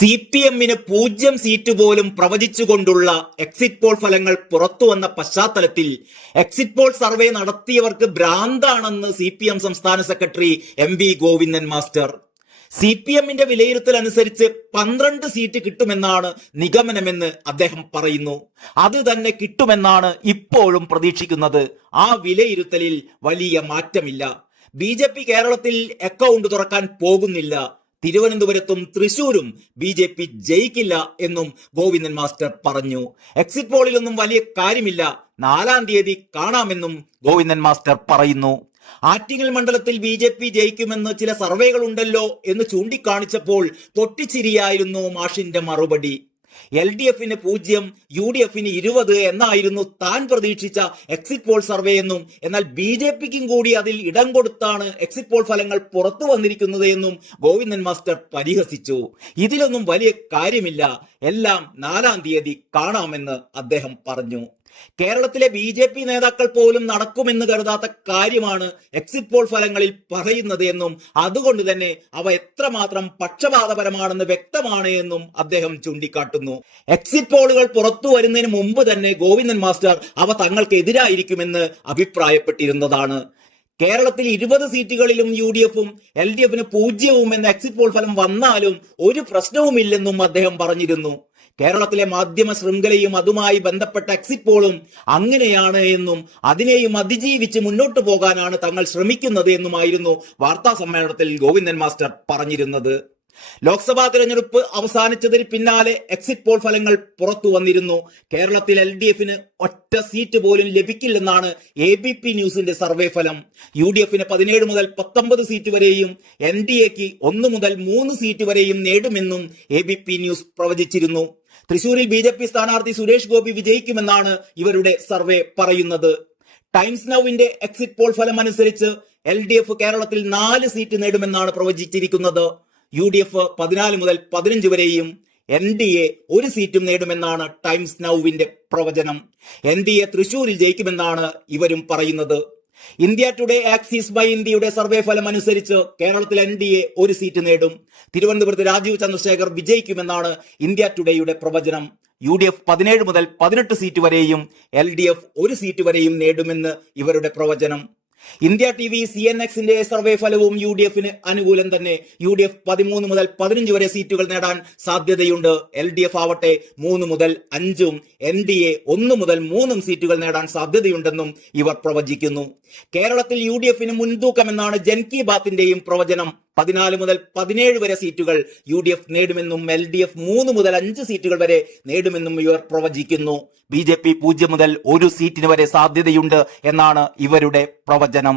CPM-ന് 0 seat പോലും പ്രവചിച്ചുകൊണ്ടുള്ള exit poll ഫലങ്ങൾ പുറത്തുവന്ന പശ്ചാത്തലത്തിൽ എക്സിറ്റ് പോൾ സർവേ നടത്തിയവർക്ക് ഭ്രാന്താണെന്ന് CPM സംസ്ഥാന സെക്രട്ടറി MV ഗോവിന്ദൻ മാസ്റ്റർ. CPM-ന്റെ വിലയിരുത്തൽ അനുസരിച്ച് 12 സീറ്റ് കിട്ടുമെന്നാണ് നിഗമനമെന്ന് അദ്ദേഹം പറയുന്നു. അത് തന്നെ കിട്ടുമെന്നാണ് ഇപ്പോഴും പ്രതീക്ഷിക്കുന്നത്. ആ വിലയിരുത്തലിൽ വലിയ മാറ്റമില്ല. BJP കേരളത്തിൽ അക്കൗണ്ട് തുറക്കാൻ പോകുന്നില്ല. തിരുവനന്തപുരത്തും തൃശൂരും BJP ജയിക്കില്ല എന്നും ഗോവിന്ദൻ മാസ്റ്റർ പറഞ്ഞു. എക്സിറ്റ് പോളിലൊന്നും വലിയ കാര്യമില്ല, 4-ാം തീയതി കാണാമെന്നും ഗോവിന്ദൻ മാസ്റ്റർ പറയുന്നു. ആറ്റിങ്ങൽ മണ്ഡലത്തിൽ BJP ജയിക്കുമെന്ന് ചില സർവേകൾ ഉണ്ടല്ലോ എന്ന് ചൂണ്ടിക്കാണിച്ചപ്പോൾ പൊട്ടിച്ചിരിയായിരുന്നു മാഷിന്റെ മറുപടി. LDF-ന് 0, UDF-ന് 20 എന്നായിരുന്നു താൻ പ്രതീക്ഷിച്ച എക്സിറ്റ് പോൾ സർവേ എന്നും, എന്നാൽ BJP-ക്കും കൂടി അതിൽ ഇടം കൊടുത്താണ് എക്സിറ്റ് പോൾ ഫലങ്ങൾ പുറത്തു വന്നിരിക്കുന്നത് എന്നും ഗോവിന്ദൻ മാസ്റ്റർ പരിഹസിച്ചു. ഇതിലൊന്നും വലിയ കാര്യമില്ല, എല്ലാം 4-ാം തീയതി കാണാമെന്ന് അദ്ദേഹം പറഞ്ഞു. കേരളത്തിലെ BJP നേതാക്കൾ പോലും നടക്കുമെന്ന് കരുതാത്ത കാര്യമാണ് എക്സിറ്റ് പോൾ ഫലങ്ങളിൽ പറയുന്നത് എന്നും, അതുകൊണ്ട് തന്നെ അവ എത്രമാത്രം പക്ഷപാതപരമാണെന്ന് വ്യക്തമാണ് എന്നും അദ്ദേഹം ചൂണ്ടിക്കാട്ടുന്നു. എക്സിറ്റ് പോളുകൾ പുറത്തു വരുന്നതിന് മുമ്പ് തന്നെ ഗോവിന്ദൻ മാസ്റ്റർ അവ തങ്ങൾക്ക് എതിരായിരിക്കുമെന്ന് അഭിപ്രായപ്പെട്ടിരുന്നതാണ്. കേരളത്തിൽ 20 സീറ്റുകളിലും UDF-ഉം LDF-ന് 0 എന്ന എക്സിറ്റ് പോൾ ഫലം വന്നാലും ഒരു പ്രശ്നവുമില്ലെന്നും അദ്ദേഹം പറഞ്ഞിരുന്നു. കേരളത്തിലെ മാധ്യമ ശൃംഖലയും അതുമായി ബന്ധപ്പെട്ട എക്സിറ്റ് പോളും അങ്ങനെയാണ് എന്നും അതിനെയും അതിജീവിച്ച് മുന്നോട്ടു പോകാനാണ് തങ്ങൾ ശ്രമിക്കുന്നത് എന്നുമായിരുന്നു വാർത്താ സമ്മേളനത്തിൽ ഗോവിന്ദൻ മാസ്റ്റർ പറഞ്ഞിരുന്നത്. ലോക്സഭാ തിരഞ്ഞെടുപ്പ് അവസാനിച്ചതിന് പിന്നാലെ എക്സിറ്റ് പോൾ ഫലങ്ങൾ പുറത്തു വന്നിരുന്നു. കേരളത്തിൽ LDF-ന് ഒറ്റ സീറ്റ് പോലും ലഭിക്കില്ലെന്നാണ് ABP ന്യൂസിന്റെ സർവേ ഫലം. UDF-ന് 17 മുതൽ 19 സീറ്റ് വരെയും NDA-ക്ക് 1 മുതൽ 3 സീറ്റ് വരെയും നേടുമെന്നും ABP ന്യൂസ് പ്രവചിച്ചിരുന്നു. തൃശൂരിൽ BJP സ്ഥാനാർത്ഥി സുരേഷ് ഗോപി വിജയിക്കുമെന്നാണ് ഇവരുടെ സർവേ പറയുന്നത്. ടൈംസ് നൗവിന്റെ എക്സിറ്റ് പോൾ ഫലം അനുസരിച്ച് LDF കേരളത്തിൽ 4 സീറ്റ് നേടുമെന്നാണ് പ്രവചിച്ചിരിക്കുന്നത്. UDF 14 മുതൽ 15 വരെയും NDA 1 സീറ്റും നേടുമെന്നാണ് ടൈംസ് നൗവിന്റെ പ്രവചനം. NDA തൃശൂരിൽ ജയിക്കുമെന്നാണ് ഇവരും പറയുന്നത്. ഇന്ത്യ ടുഡേ ആക്സിസ് ബൈ ഇന്ത്യയുടെ സർവേ ഫലം അനുസരിച്ച് കേരളത്തിൽ NDA 1 സീറ്റ് നേടും. തിരുവനന്തപുരത്ത് രാജീവ് ചന്ദ്രശേഖർ വിജയിക്കുമെന്നാണ് ഇന്ത്യ ടുഡേയുടെ പ്രവചനം. UDF 17 മുതൽ 18 സീറ്റ് വരെയും LDF 1 സീറ്റ് വരെയും നേടുമെന്ന് ഇവരുടെ പ്രവചനം. ഇന്ത്യ TV CNX-ന്റെ സർവേ ഫലവും UDF-ന് അനുകൂലം തന്നെ. UDF 13 മുതൽ 15 വരെ സീറ്റുകൾ നേടാൻ സാധ്യതയുണ്ട്. LDF ആവട്ടെ 3 മുതൽ 5-ഉം NDA 1 മുതൽ 3-ഉം സീറ്റുകൾ നേടാൻ സാധ്യതയുണ്ടെന്നും ഇവർ പ്രവചിക്കുന്നു. കേരളത്തിൽ UDF-ന് മുൻതൂക്കമെന്നാണ് ജൻ കി ബാത്തിന്റെയും പ്രവചനം. 14 മുതൽ 17 വരെ സീറ്റുകൾ UDF നേടുമെന്നും LDF 3 മുതൽ 5 സീറ്റുകൾ വരെ നേടുമെന്നും ഇവർ പ്രവചിക്കുന്നു. BJP 0 മുതൽ 1 സീറ്റിന് വരെ സാധ്യതയുണ്ട് എന്നാണ് ഇവരുടെ പ്രവചനം.